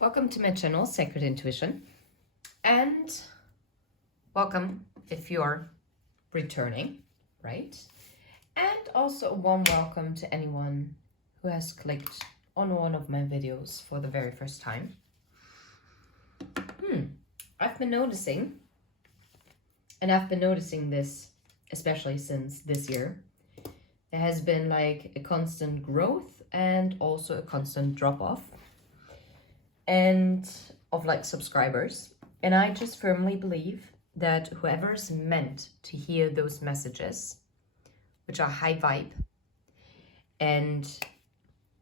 Welcome to my channel, Sacred Intuition, and welcome if you're returning, right? And also a warm welcome to anyone who has clicked on one of my videos for the very first time. I've been noticing, and I've been noticing this especially since this year, there has been like a constant growth and also a constant drop-off and of like subscribers. And I just firmly believe that whoever's meant to hear those messages, which are high vibe, and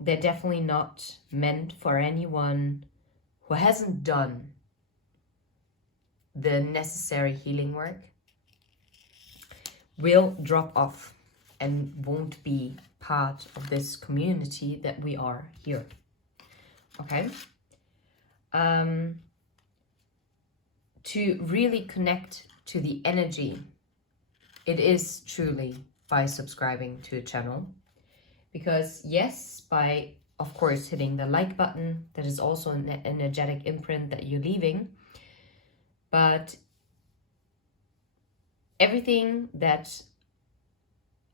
they're definitely not meant for anyone who hasn't done the necessary healing work, will drop off and won't be part of this community that we are here. Okay? To really connect to the energy, it is truly by subscribing to a channel. Because yes, by of course hitting the like button, that is also an energetic imprint that you're leaving. But everything that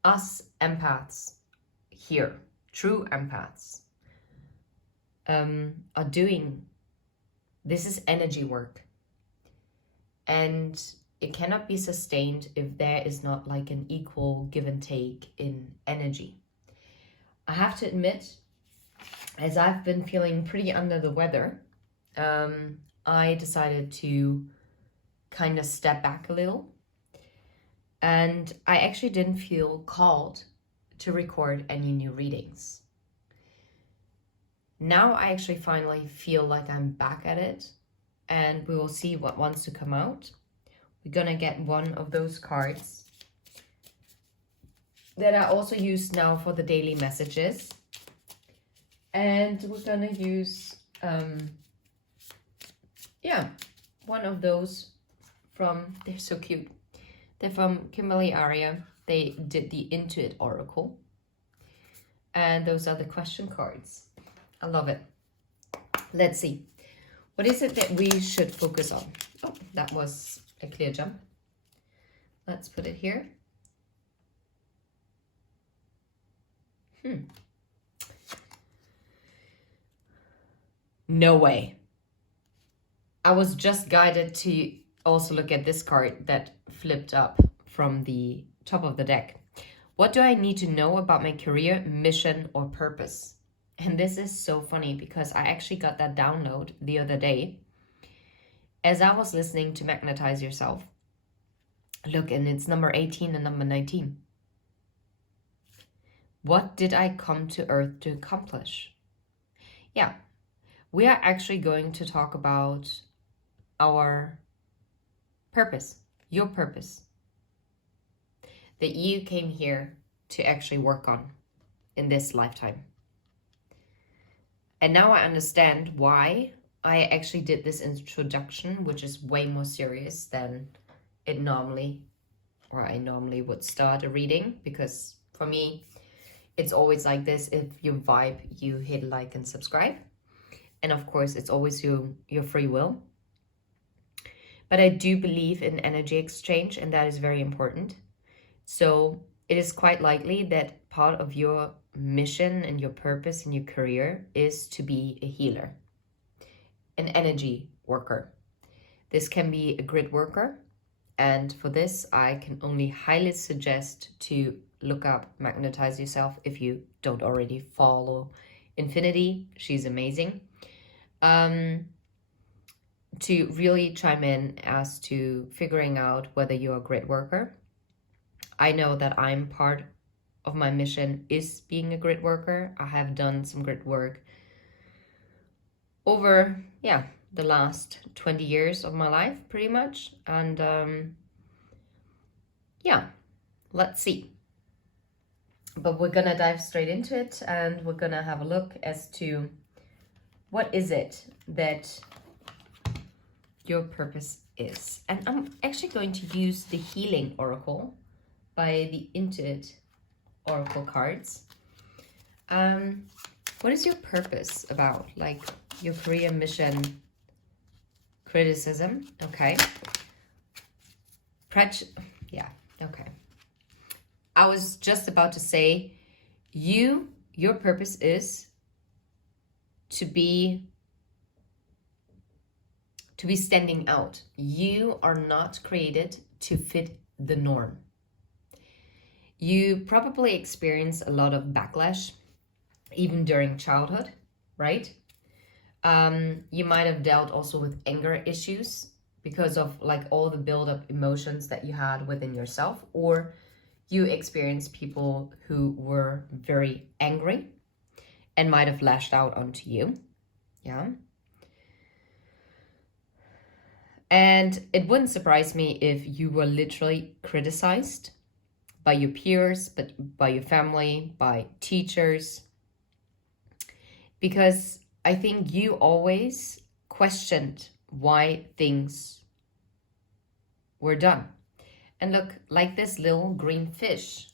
us empaths here, true empaths, are doing, this is energy work. And it cannot be sustained if there is not like an equal give and take in energy. I have to admit, as I've been feeling pretty under the weather, I decided to kind of step back a little. And I actually didn't feel called to record any new readings. Now I actually finally feel like I'm back at it, and we will see what wants to come out. We're gonna get one of those cards that I also use now for the daily messages. And we're gonna use, one of those from, they're so cute. They're from Kimberly Aria. They did the Intuit Oracle. And those are the question cards. I love it. Let's see. What is it that we should focus on? Oh, that was a clear jump. Let's put it here. No way. I was just guided to also look at this card that flipped up from the top of the deck. What do I need to know about my career, mission, or purpose? And this is so funny because I actually got that download the other day as I was listening to Magnetize Yourself. Look, and it's number 18 and number 19. What did I come to Earth to accomplish? Yeah, we are actually going to talk about our purpose, your purpose, that you came here to actually work on in this lifetime. And now I understand why I actually did this introduction, which is way more serious than it normally, or I normally would start a reading, because for me, it's always like this. If you vibe, you hit like and subscribe. And of course, it's always your free will. But I do believe in energy exchange, and that is very important. So it is quite likely that part of your mission and your purpose in your career is to be a healer, an energy worker. This can be a grid worker. And for this, I can only highly suggest to look up Magnetize Yourself if you don't already follow Infinity. She's amazing. To really chime in as to figuring out whether you're a grid worker. I know that I'm part of my mission is being a grid worker. I have done some grid work over, the last 20 years of my life, pretty much. And let's see. But we're gonna dive straight into it, and we're gonna have a look as to what is it that your purpose is. And I'm actually going to use the Healing Oracle by the Intuit Oracle cards. What is your purpose about? Like, your career mission, criticism. Okay. Yeah, okay. I was just about to say, your purpose is to be standing out. You are not created to fit the norm. You probably experience a lot of backlash, even during childhood, right? You might have dealt also with anger issues because of like all the build-up emotions that you had within yourself, or you experienced people who were very angry and might have lashed out onto you. Yeah. And it wouldn't surprise me if you were literally criticized by your peers, but by your family, by teachers, because I think you always questioned why things were done. And look, like this little green fish,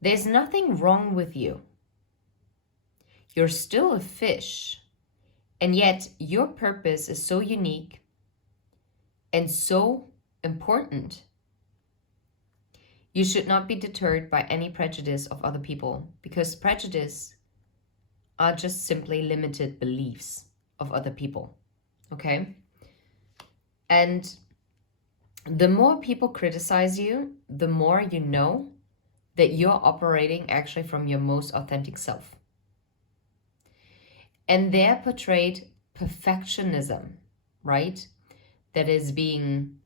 there's nothing wrong with you. You're still a fish. And yet your purpose is so unique and so important. You should not be deterred by any prejudice of other people, because prejudice are just simply limited beliefs of other people. Okay? And the more people criticize you, the more you know that you're operating actually from your most authentic self. And their portrayed perfectionism, right, that is being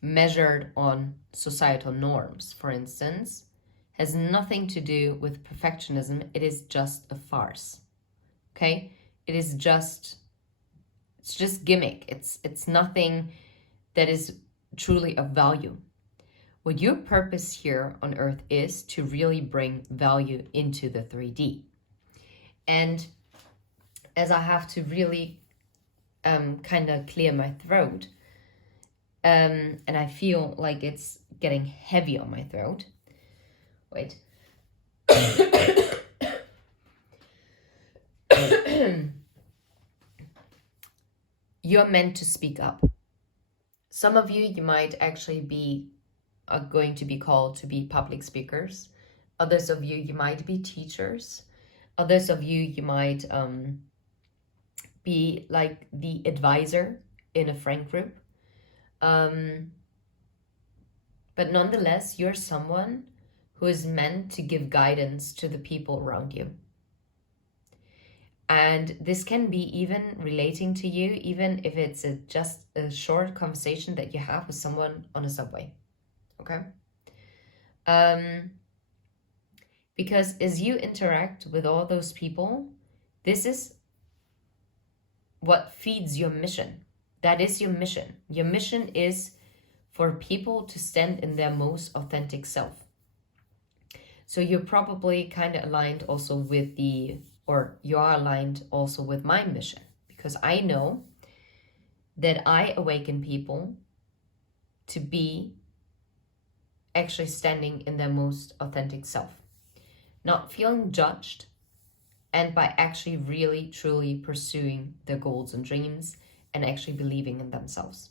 measured on societal norms, for instance, has nothing to do with perfectionism. It is just a farce. Okay? It's just gimmick. It's nothing that is truly of value. What your purpose here on earth is to really bring value into the 3D. And as I have to really kind of clear my throat, and I feel like it's getting heavy on my throat. Wait. You're meant to speak up. Some of you might actually be going to be called to be public speakers. Others of you might be teachers. Others of you might be like the advisor in a friend group. But nonetheless, you're someone who is meant to give guidance to the people around you. And this can be even relating to you, even if it's just a short conversation that you have with someone on a subway. Okay? Because as you interact with all those people, this is what feeds your mission. That is your mission. Your mission is for people to stand in their most authentic self. So you're probably kind of aligned also with you are aligned also with my mission, because I know that I awaken people to be actually standing in their most authentic self, not feeling judged, and by actually really truly pursuing their goals and dreams and actually believing in themselves.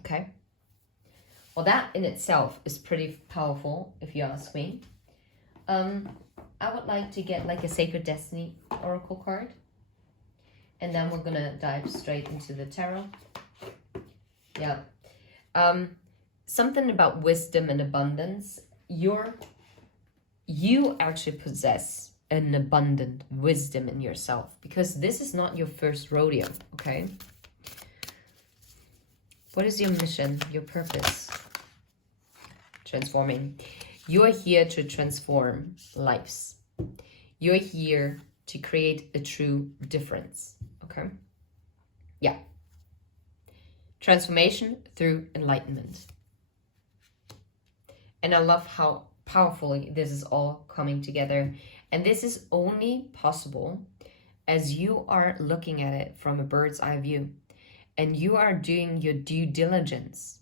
Okay? Well, that in itself is pretty powerful, if you ask me. I would like to get like a Sacred Destiny Oracle card. And then we're going to dive straight into the tarot. Yeah. Something about wisdom and abundance. You actually possess an abundant wisdom in yourself, because this is not your first rodeo, okay? What is your mission, your purpose? Transforming. You are here to transform lives. You're here to create a true difference, okay? Yeah. Transformation through enlightenment. And I love how powerfully this is all coming together. And this is only possible as you are looking at it from a bird's eye view and you are doing your due diligence.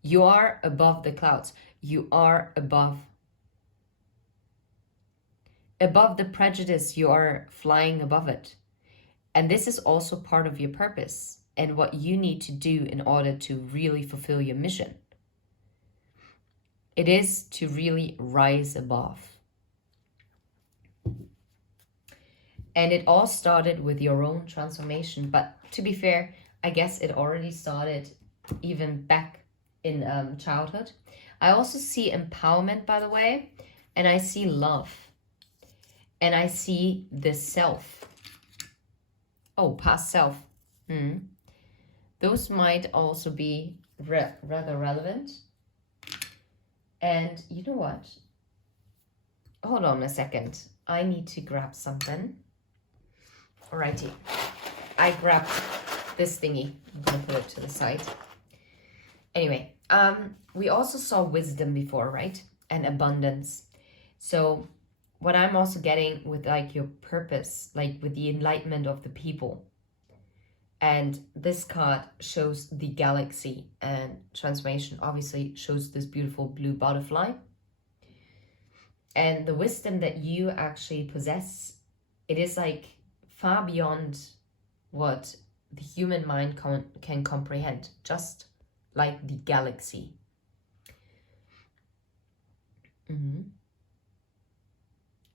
You are above the clouds. You are above above the prejudice, you are flying above it. And this is also part of your purpose and what you need to do in order to really fulfill your mission. It is to really rise above. And it all started with your own transformation. But to be fair, I guess it already started even back in childhood. I also see empowerment, by the way, and I see love. And I see the self. Oh, past self. Those might also be rather relevant. And you know what? Hold on a second. I need to grab something. Alrighty. I grabbed this thingy. I'm gonna put it to the side. Anyway, we also saw wisdom before, right? And abundance. So what I'm also getting with like your purpose, like with the enlightenment of the people. And this card shows the galaxy, and transformation obviously shows this beautiful blue butterfly. And the wisdom that you actually possess, it is like far beyond what the human mind can comprehend, just like the galaxy.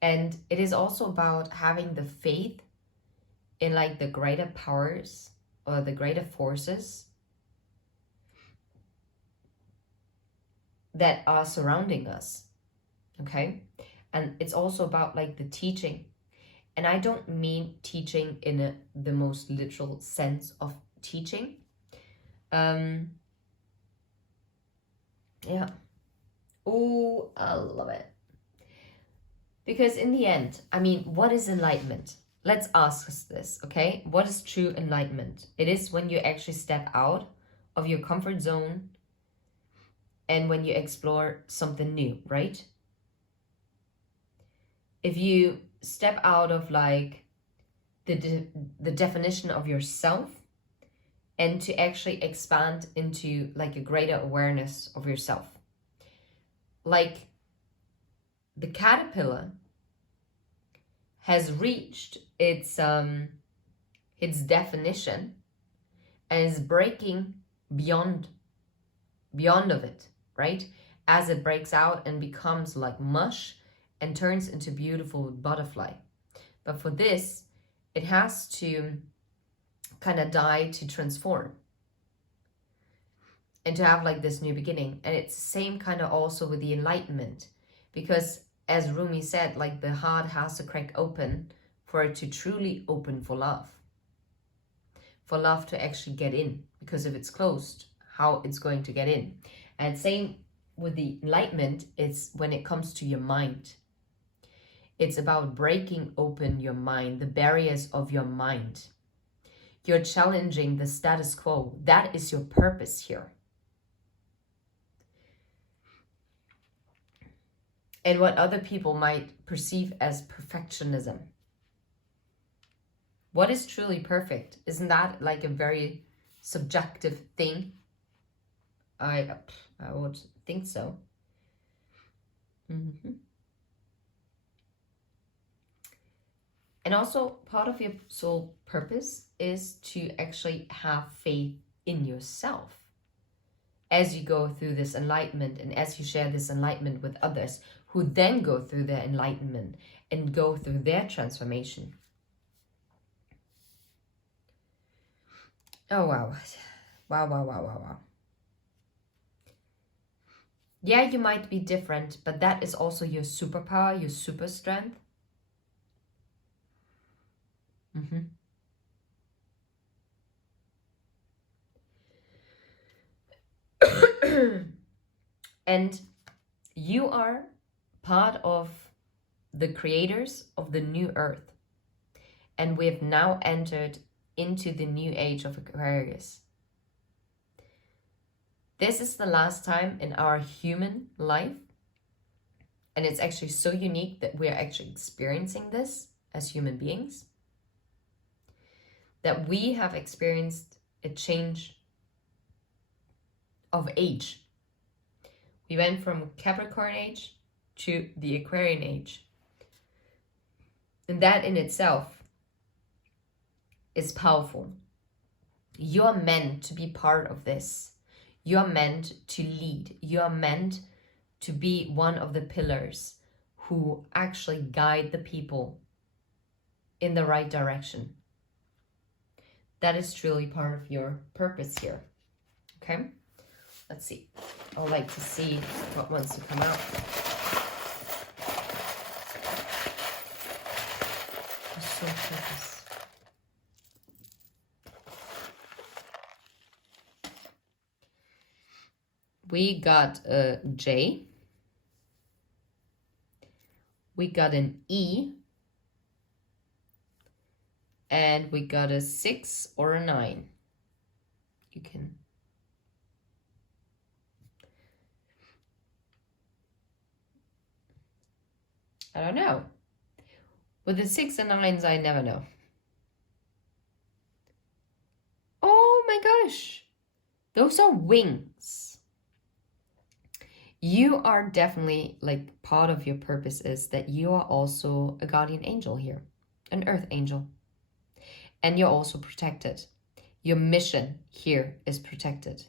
And it is also about having the faith in like the greater powers or the greater forces that are surrounding us, okay? And it's also about like the teaching. And I don't mean teaching in the most literal sense of teaching. Yeah. Oh, I love it. Because in the end, I mean, what is enlightenment? Let's ask us this, okay? What is true enlightenment? It is when you actually step out of your comfort zone and when you explore something new, right? If you step out of like the definition of yourself and to actually expand into like a greater awareness of yourself. Like the caterpillar has reached its definition and is breaking beyond of it, right? As it breaks out and becomes like mush and turns into beautiful butterfly. But for this, it has to kind of die to transform and to have like this new beginning. And it's the same kind of also with the enlightenment, because as Rumi said, like the heart has to crack open for it to truly open for love to actually get in, because if it's closed, how it's going to get in. And same with the enlightenment, it's when it comes to your mind. It's about breaking open your mind, the barriers of your mind. You're challenging the status quo. That is your purpose here. And what other people might perceive as perfectionism. What is truly perfect? Isn't that like a very subjective thing? I would think so. And also part of your soul purpose is to actually have faith in yourself as you go through this enlightenment and as you share this enlightenment with others who then go through their enlightenment and go through their transformation. Oh, wow. Wow. Yeah, you might be different, but that is also your superpower, your super strength. And you are part of the creators of the new earth. And we have now entered into the new age of Aquarius. This is the last time in our human life. And it's actually so unique that we are actually experiencing this as human beings. That we have experienced a change of age. We went from Capricorn age to the Aquarian age. And that in itself is powerful. You're meant to be part of this. You're meant to lead. You're meant to be one of the pillars who actually guide the people in the right direction. That is truly part of your purpose here. Okay? Let's see. I would like to see what wants to come out. What's your purpose? We got a J. We got an E. And we got a 6 or a 9. You can... I don't know. With the 6 and 9s, I never know. Oh my gosh. Those are wings. You are definitely, like, part of your purpose is that you are also a guardian angel here. An earth angel. And you're also protected. Your mission here is protected.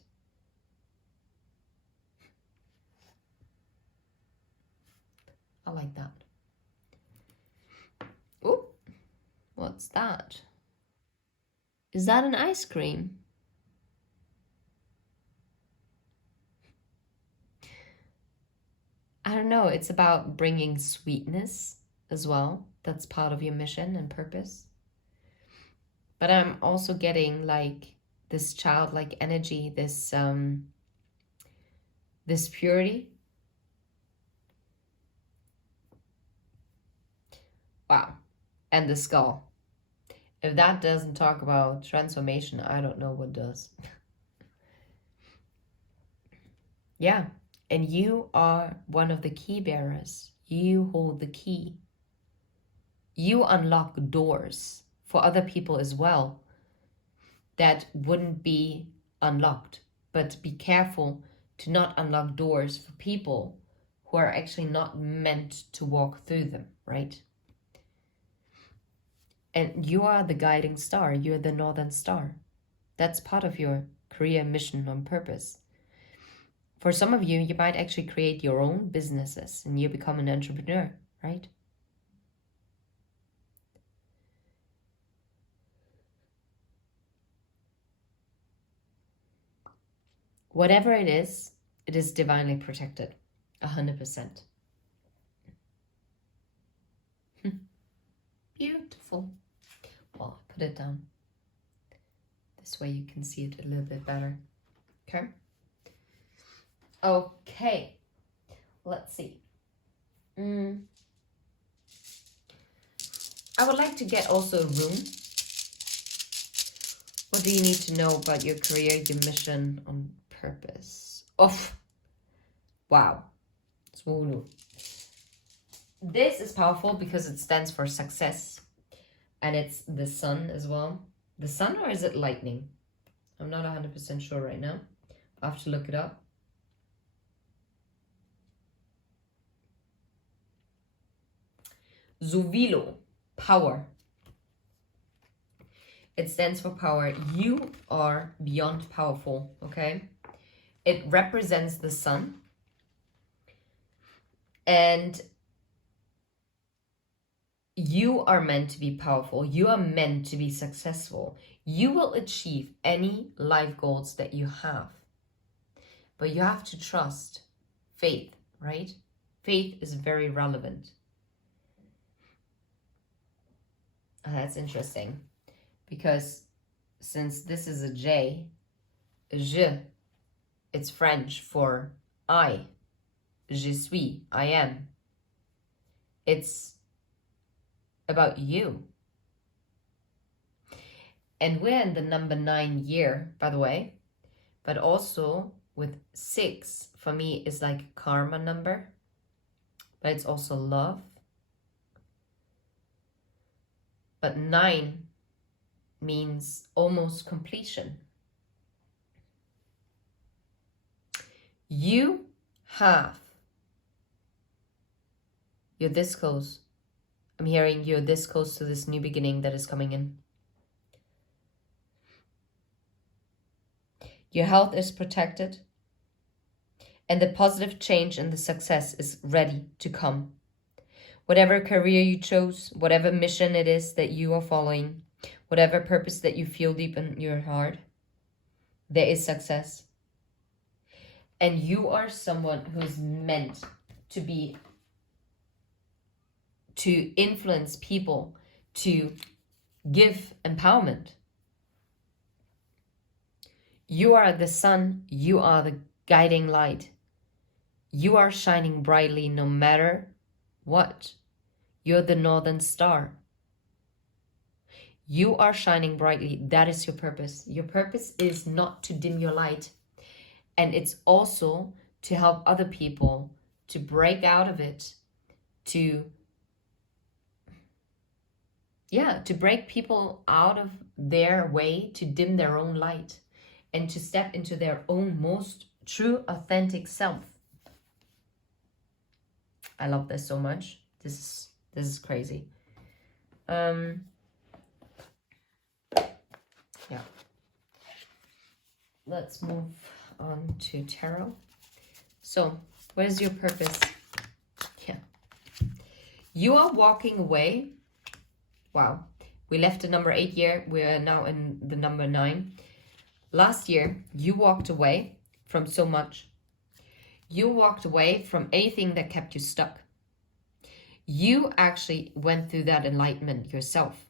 I like that. Oh, what's that? Is that an ice cream? I don't know. It's about bringing sweetness as well. That's part of your mission and purpose. But I'm also getting like this childlike energy, this purity. Wow. And the skull. If that doesn't talk about transformation, I don't know what does. Yeah. And you are one of the key bearers. You hold the key. You unlock doors for other people as well that wouldn't be unlocked. But be careful to not unlock doors for people who are actually not meant to walk through them, right? And you are the guiding star. You're the northern star. That's part of your career mission and purpose. For some of you, you might actually create your own businesses and you become an entrepreneur, right? Whatever it is divinely protected. 100%. Beautiful. Well, put it down. This way you can see it a little bit better. Okay? Okay. Let's see. I would like to get also a room. What do you need to know about your career, your mission, on purpose? Oh, wow. This is powerful because it stands for success. And it's the sun as well. The sun, or is it lightning? I'm not 100% sure right now. I'll have to look it up. Zuvilo, power. It stands for power. You are beyond powerful, okay? It represents the sun. And you are meant to be powerful. You are meant to be successful. You will achieve any life goals that you have. But you have to trust faith, right? Faith is very relevant. That's interesting. Because since this is a J, je, it's French for I. Je suis, I am. It's about you. And we're in the number 9 year, by the way. But also with 6, for me, is like a karma number. But it's also love. But 9 means almost completion. You have, you're this close, I'm hearing you're this close to this new beginning that is coming in. Your health is protected. And the positive change and the success is ready to come. Whatever career you chose, whatever mission it is that you are following, whatever purpose that you feel deep in your heart, there is success. And you are someone who is meant to influence people, to give empowerment. You are the sun, you are the guiding light. You are shining brightly no matter what. You're the northern star. You are shining brightly. That is your purpose. Your purpose is not to dim your light. And it's also to help other people to break out of it, to break people out of their way, to dim their own light, and to step into their own most true, authentic self. I love this so much. This is crazy. Yeah. Let's move on to tarot. So, what is your purpose? Yeah. You are walking away. Wow. We left the number 8 year. We are now in the number 9. Last year, you walked away from so much. You walked away from anything that kept you stuck. You actually went through that enlightenment yourself.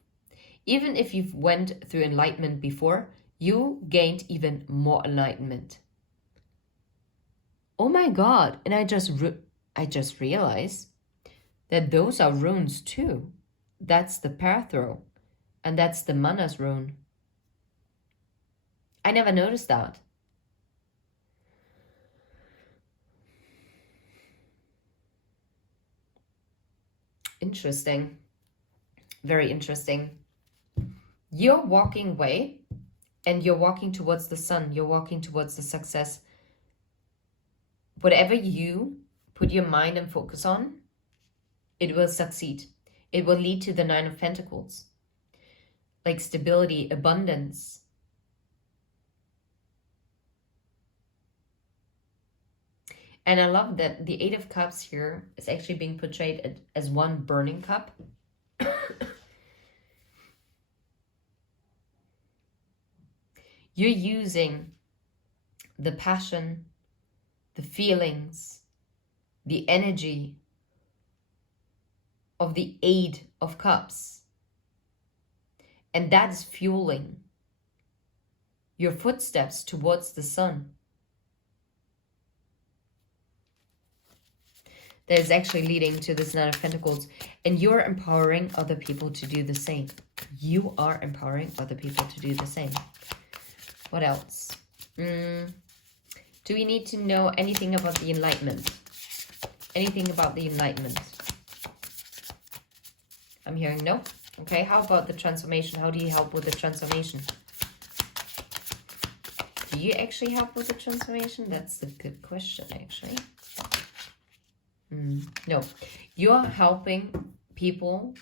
Even if you've went through enlightenment before, you gained even more enlightenment. Oh my God. And I just realized that those are runes too. That's the Parathro. And that's the Manas rune. I never noticed that. Interesting. Very interesting. You're walking away and you're walking towards the sun. You're walking towards the success. Whatever you put your mind and focus on, it will succeed. It will lead to the 9 of Pentacles. Like stability, abundance. And I love that the 8 of Cups here is actually being portrayed as one burning cup. You're using the passion, the feelings, the energy of the 8 of Cups. And that is fueling your footsteps towards the sun. That is actually leading to this 9 of Pentacles. And you're empowering other people to do the same. You are empowering other people to do the same. What else? Do we need to know anything about the enlightenment? Anything about the enlightenment? I'm hearing no. Okay, how about the transformation? How do you help with the transformation? Do you actually help with the transformation? That's a good question, actually. No, you're helping people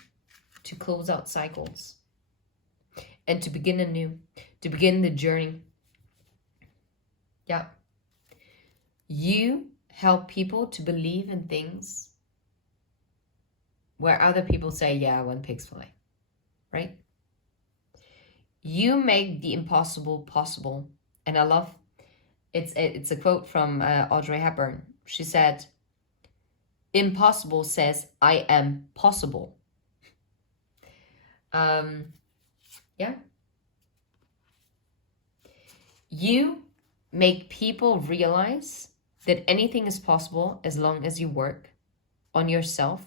to close out cycles and to begin anew, to begin the journey. Yeah. You help people to believe in things where other people say, yeah, when pigs fly, right? You make the impossible possible. And I love, it's a quote from Audrey Hepburn. She said, impossible says, I am possible. Yeah. You make people realize that anything is possible as long as you work on yourself,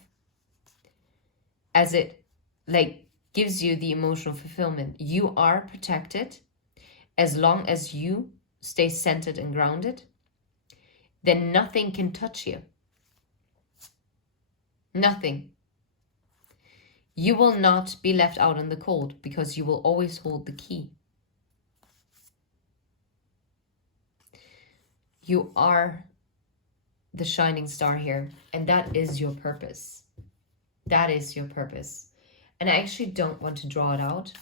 as it gives you the emotional fulfillment. You are protected as long as you stay centered and grounded. Then nothing can touch you. Nothing. You will not be left out in the cold because you will always hold the key. You are the shining star here, and that is your purpose. That is your purpose. And I actually don't want to draw it out.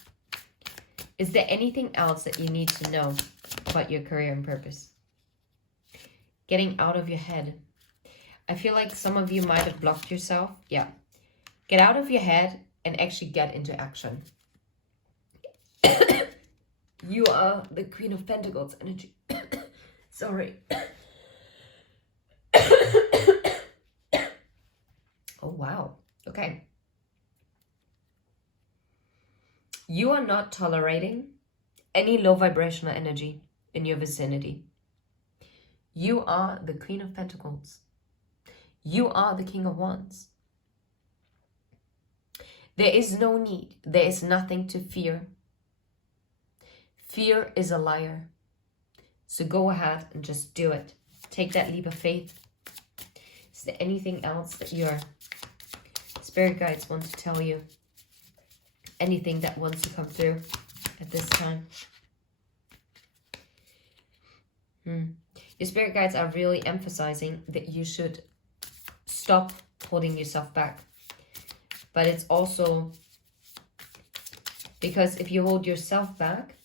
Is there anything else that you need to know about your career and purpose? Getting out of your head. I feel like some of you might have blocked yourself. Yeah. Get out of your head and actually get into action. You are the Queen of Pentacles energy. Sorry. Oh, wow. Okay. You are not tolerating any low vibrational energy in your vicinity. You are the Queen of Pentacles. You are the King of Wands. There is no need. There is nothing to fear. Fear is a liar. So go ahead and just do it. Take that leap of faith. Is there anything else that your spirit guides want to tell you? Anything that wants to come through at this time? Your spirit guides are really emphasizing that you should stop holding yourself back. But it's also because if you hold yourself back,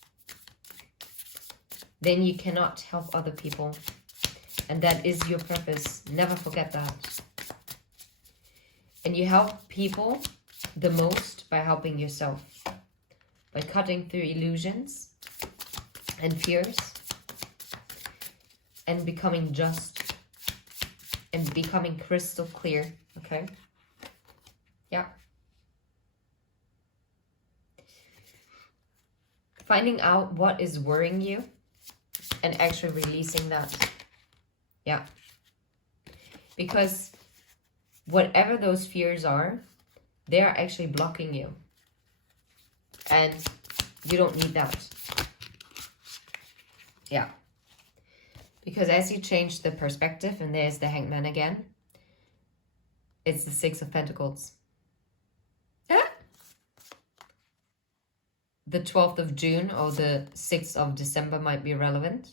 then you cannot help other people. And that is your purpose. Never forget that. And you help people the most by helping yourself. By cutting through illusions and fears. And becoming just. And becoming crystal clear. Okay? Yeah. Finding out what is worrying you. And actually releasing that. Yeah. Because whatever those fears are, they are actually blocking you. And you don't need that. Yeah. Because as you change the perspective, and there's the Hangman again, it's the Six of Pentacles. The 12th of June or the 6th of December might be relevant.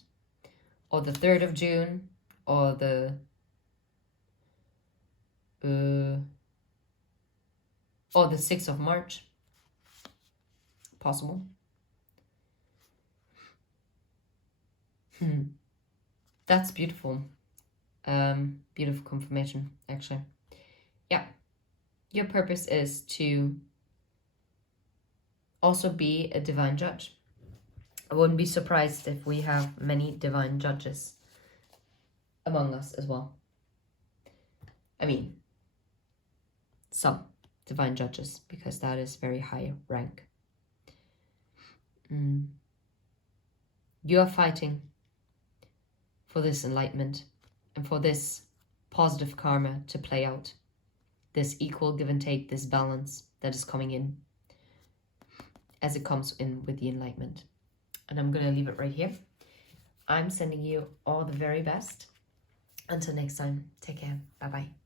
Or the 3rd of June or the... or the 6th of March. Possible. That's beautiful. Beautiful confirmation, actually. Yeah. Your purpose is to also be a divine judge. I wouldn't be surprised if we have many divine judges among us as well. I mean, some divine judges, because that is very high rank. You are fighting for this enlightenment and for this positive karma to play out. This equal give and take, this balance that is coming in as it comes in with the enlightenment. And I'm going to leave it right here. I'm sending you all the very best. Until next time, take care. Bye-bye.